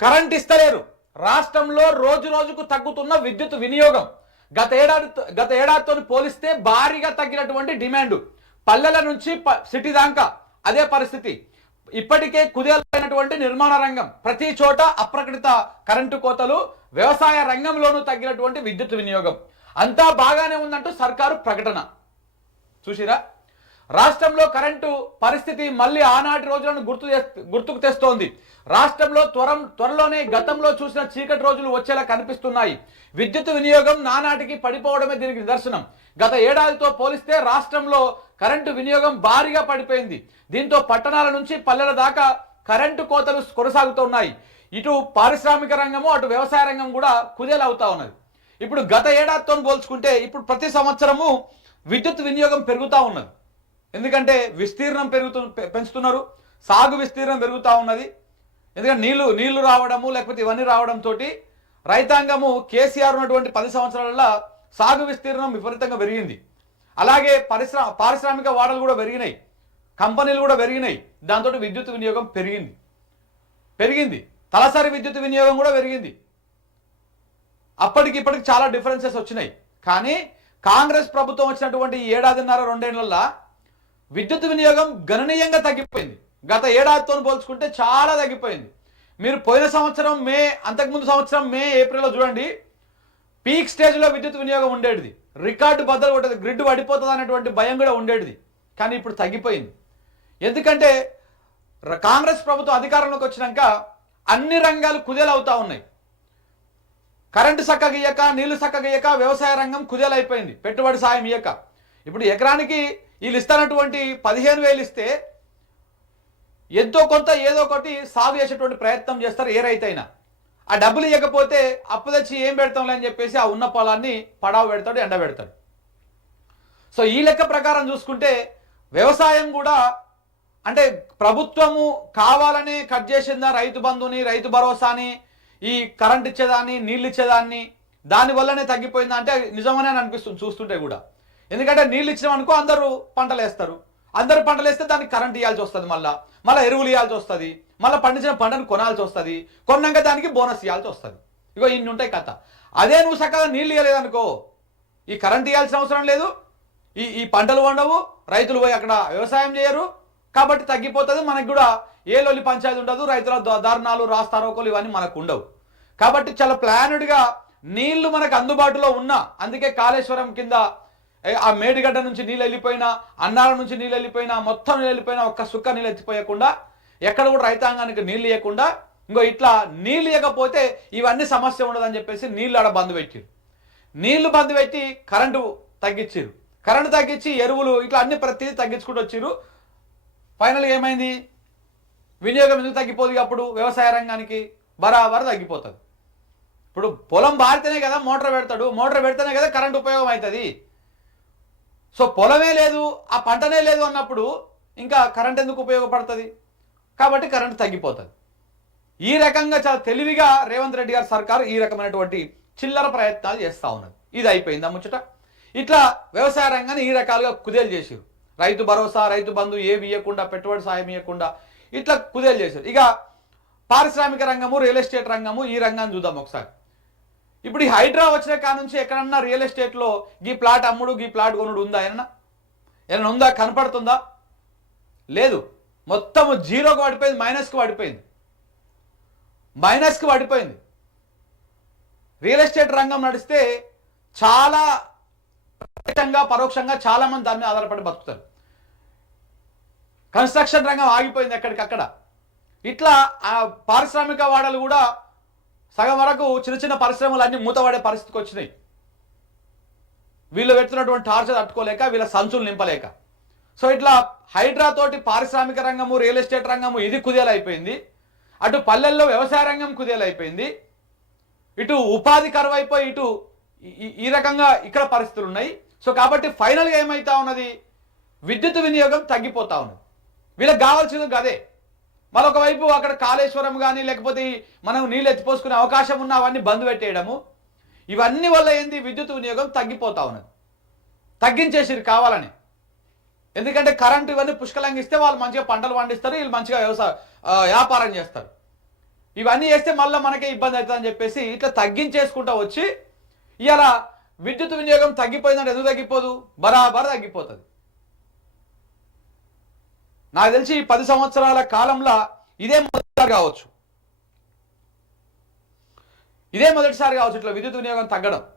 Current ఇస్తలేరు. రాష్ట్రంలో రోజు రోజుకు తగ్గుతున్న విద్యుత్ వినియోగం గత ఏడాదితో పోలిస్తే భారీగా తగ్గినటువంటి డిమాండ్. పల్లెల నుంచి సిటీ దాకా అదే పరిస్థితి. ఇప్పటికే కుదేలైనటువంటి నిర్మాణ రంగం, ప్రతి చోట అప్రకటిత కరెంటు కోతలు, వ్యవసాయ రంగంలోనూ తగ్గినటువంటి విద్యుత్ వినియోగం. అంతా బాగానే ఉందంటూ సర్కారు ప్రకటన. చూసిరా, రాష్ట్రంలో కరెంటు పరిస్థితి మళ్ళీ ఆనాటి రోజులను గుర్తుకు తెస్తోంది. రాష్ట్రంలో త్వరలోనే గతంలో చూసిన చీకటి రోజులు వచ్చేలా కనిపిస్తున్నాయి. విద్యుత్ వినియోగం నానాటికి పడిపోవడమే దీనికి నిదర్శనం. గత ఏడాదితో పోలిస్తే రాష్ట్రంలో కరెంటు వినియోగం భారీగా పడిపోయింది. దీంతో పట్టణాల నుంచి పల్లెల దాకా కరెంటు కోతలు కొనసాగుతున్నాయి. ఇటు పారిశ్రామిక రంగము, అటు వ్యవసాయ రంగం కూడా కుదేలవుతా ఉన్నది. ఇప్పుడు గత ఏడాదితో పోల్చుకుంటే ఇప్పుడు ప్రతి సంవత్సరము విద్యుత్ వినియోగం పెరుగుతూ ఉన్నది. ఎందుకంటే విస్తీర్ణం పెంచుతున్నారు, సాగు విస్తీర్ణం పెరుగుతూ ఉన్నది. ఎందుకంటే నీళ్లు రావడము, లేకపోతే ఇవన్నీ రావడంతో రైతాంగము కేసీఆర్ ఉన్నటువంటి 10 సంవత్సరాలలో సాగు విస్తీర్ణం విపరీతంగా పెరిగింది. అలాగే పారిశ్రామిక వాడలు కూడా పెరిగినాయి, కంపెనీలు కూడా పెరిగినాయి. దాంతో విద్యుత్ వినియోగం పెరిగింది. తలసరి విద్యుత్ వినియోగం కూడా పెరిగింది. అప్పటికి చాలా డిఫరెన్సెస్ వచ్చినాయి. కానీ కాంగ్రెస్ ప్రభుత్వం వచ్చినటువంటి 1.5-2 విద్యుత్ వినియోగం గణనీయంగా తగ్గిపోయింది. గత ఏడాదితో పోల్చుకుంటే చాలా తగ్గిపోయింది. మీరు పోయిన సంవత్సరం అంతకుముందు సంవత్సరం ఏప్రిల్లో చూడండి, పీక్ స్టేజ్లో విద్యుత్ వినియోగం ఉండేది. రికార్డు బద్దలు కొట్టేది, గ్రిడ్ పడిపోతుంది అనేటువంటి భయం కూడా ఉండేది. కానీ ఇప్పుడు తగ్గిపోయింది. ఎందుకంటే కాంగ్రెస్ ప్రభుత్వం అధికారంలోకి వచ్చినాక అన్ని రంగాలు కుదేలవుతా ఉన్నాయి. కరెంటు చక్కగా ఇయ్యక, నీళ్లు చక్కగా ఇయ్యక వ్యవసాయ రంగం కుదేలైపోయింది. పెట్టుబడి సాయం ఇయ్యక ఇప్పుడు ఎకరానికి వీళ్ళు ఇస్తున్నటువంటి 15,000 ఇస్తే ఎంతో కొంత ఏదో ఒకటి సాగు చేసేటువంటి ప్రయత్నం చేస్తారు ఏ రైతైనా. ఆ డబ్బులు ఇవ్వకపోతే అప్పు తెచ్చి ఏం పెడతాంలే అని చెప్పేసి ఆ ఉన్న పొలాన్ని పడావు పెడతాడు, ఎండబెడతాడు. సో ఈ లెక్క ప్రకారం చూసుకుంటే వ్యవసాయం కూడా అంటే ప్రభుత్వము కావాలని కట్ చేసిందా రైతు బంధుని, రైతు భరోసాని, ఈ కరెంట్ ఇచ్చేదాన్ని, నీళ్ళు ఇచ్చేదాన్ని, దానివల్లనే తగ్గిపోయిందా అంటే నిజమనే అనిపిస్తుంది చూస్తుంటే కూడా. ఎందుకంటే నీళ్ళు ఇచ్చినామనుకో అందరూ పంటలు వేస్తారు. అందరూ పంటలు వేస్తే దానికి కరెంట్ ఇవ్వాల్సి వస్తుంది, మళ్ళీ ఎరువులు ఇవ్వాల్సి వస్తుంది, మళ్ళీ పండించిన పంటను కొనాల్సి వస్తుంది, కొన్నాక దానికి బోనస్ ఇవ్వాల్సి వస్తుంది. ఇగో ఇన్ని ఉంటాయి కథ. అదే నువ్వు చక్కగా నీళ్ళు ఇవ్వలేదనుకో, ఈ కరెంట్ ఇవ్వాల్సిన అవసరం లేదు, ఈ పంటలు వండవు, రైతులు పోయి అక్కడ వ్యవసాయం చేయరు, కాబట్టి తగ్గిపోతుంది. మనకు కూడా ఏ లొల్లి పంచాయతీ ఉండదు, రైతుల ధర్నాలు, రాస్తారోకోలు ఇవన్నీ మనకు ఉండవు. కాబట్టి చాలా ప్లానెడ్గా నీళ్లు మనకు అందుబాటులో ఉన్నా, అందుకే కాళేశ్వరం కింద ఆ మేడిగడ్డ నుంచి నీళ్ళు వెళ్ళిపోయినా, అన్నాల నుంచి నీళ్ళు వెళ్ళిపోయినా, మొత్తం నీళ్ళు వెళ్ళిపోయినా, ఒక్క సుక్క నీళ్ళు ఎత్తిపోయకుండా, ఎక్కడ కూడా రైతాంగానికి నీళ్ళు ఇవ్వకుండా, ఇంకో ఇట్లా నీళ్ళు ఇవ్వకపోతే ఇవన్నీ సమస్య ఉండదని చెప్పేసి నీళ్ళు ఆడ బంద్ పెట్టారు. నీళ్లు బంద్ పెట్టి కరెంటు తగ్గించారు. కరెంటు తగ్గించి ఎరువులు ఇట్లా అన్ని ప్రతిదీ తగ్గించుకుంటూ వచ్చారు. ఫైనల్గా ఏమైంది? వినియోగం ఎందుకు తగ్గిపోతుంది? అప్పుడు వ్యవసాయ రంగానికి బరాబర్ తగ్గిపోతుంది. ఇప్పుడు పొలం బారితేనే కదా మోటార్ పెడతాడు, మోటార్ పెడితేనే కదా కరెంటు ఉపయోగం అవుతుంది. సో పొలమే లేదు, ఆ పంటనే లేదు అన్నప్పుడు ఇంకా కరెంట్ ఎందుకు ఉపయోగపడుతుంది? కాబట్టి కరెంటు తగ్గిపోతుంది. ఈ రకంగా చాలా తెలివిగా రేవంత్ రెడ్డి గారి సర్కారు ఈ రకమైనటువంటి చిల్లర ప్రయత్నాలు చేస్తూ ఉన్నది. ఇది అయిపోయిందా ముచ్చట? ఇట్లా వ్యవసాయ రంగాన్ని ఈ రకాలుగా కుదేలు చేసారు. రైతు భరోసా, రైతు బంధు ఏవి ఇవ్వకుండా, పెట్టుబడి సాయం ఇవ్వకుండా ఇట్లా కుదేలు చేశారు. ఇక పారిశ్రామిక రంగము, రియల్ ఎస్టేట్ రంగము, ఈ రంగాన్ని చూద్దాం ఒకసారి. ఇప్పుడు ఈ హైడ్రా వచ్చిన కా నుంచి ఎక్కడన్నా రియల్ ఎస్టేట్లో ఈ ప్లాట్ అమ్ముడు, ఈ ప్లాట్ కొనుడు ఉందా? ఏమన్నా ఉందా? కనపడుతుందా? లేదు. మొత్తము జీరోకి పడిపోయింది, మైనస్కి పడిపోయింది. రియల్ ఎస్టేట్ రంగం నడిస్తే చాలా పరోక్షంగా చాలా మంది దాని మీద ఆధారపడి బతుకుతారు. కన్స్ట్రక్షన్ రంగం ఆగిపోయింది ఎక్కడికక్కడ. ఇట్లా ఆ పారిశ్రామిక వాడలు కూడా సగం వరకు చిన్న చిన్న పరిశ్రమలు అన్ని మూతపడే పరిస్థితికి వచ్చినాయి. వీళ్ళు పెడుతున్నటువంటి టార్చర్ తట్టుకోలేక, వీళ్ళ సంచులు నింపలేక. సో ఇట్లా హైడ్రా తోటి పారిశ్రామిక రంగము, రియల్ ఎస్టేట్ రంగము ఇది కుదేలైపోయింది. అటు పల్లెల్లో వ్యవసాయ రంగం కుదేలైపోయింది. ఇటు ఉపాధి కరువైపోయి ఇటు ఈ రకంగా ఇక్కడ పరిస్థితులు ఉన్నాయి. సో కాబట్టి ఫైనల్గా ఏమవుతా ఉన్నది? విద్యుత్ వినియోగం తగ్గిపోతా ఉన్నది. వీళ్ళకి కావాల్సింది గదే. మరొక వైపు అక్కడ కాళేశ్వరం కానీ లేకపోతే మనం నీళ్ళు ఎత్తిపోసుకునే అవకాశం ఉన్న అవన్నీ బంద్ పెట్టేయడము, ఇవన్నీ వల్ల ఏంది? విద్యుత్ వినియోగం తగ్గిపోతా ఉన్నది. తగ్గించేసిరు కావాలని. ఎందుకంటే కరెంటు ఇవన్నీ పుష్కలంగా ఇస్తే వాళ్ళు మంచిగా పంటలు పండిస్తారు, వీళ్ళు మంచిగా వ్యాపారం చేస్తారు. ఇవన్నీ చేస్తే మళ్ళీ మనకే ఇబ్బంది అవుతుందని చెప్పేసి ఇట్లా తగ్గించేసుకుంటా వచ్చి ఇవాళ విద్యుత్ వినియోగం తగ్గిపోయిందంటే ఎందుకు తగ్గిపోదు, బరాబర్ తగ్గిపోతుంది. నాకు తెలిసి 10 సంవత్సరాల కాలంలో ఇదే మొదటిసారి కావచ్చు ఇట్లా విద్యుత్ వినియోగం తగ్గడం.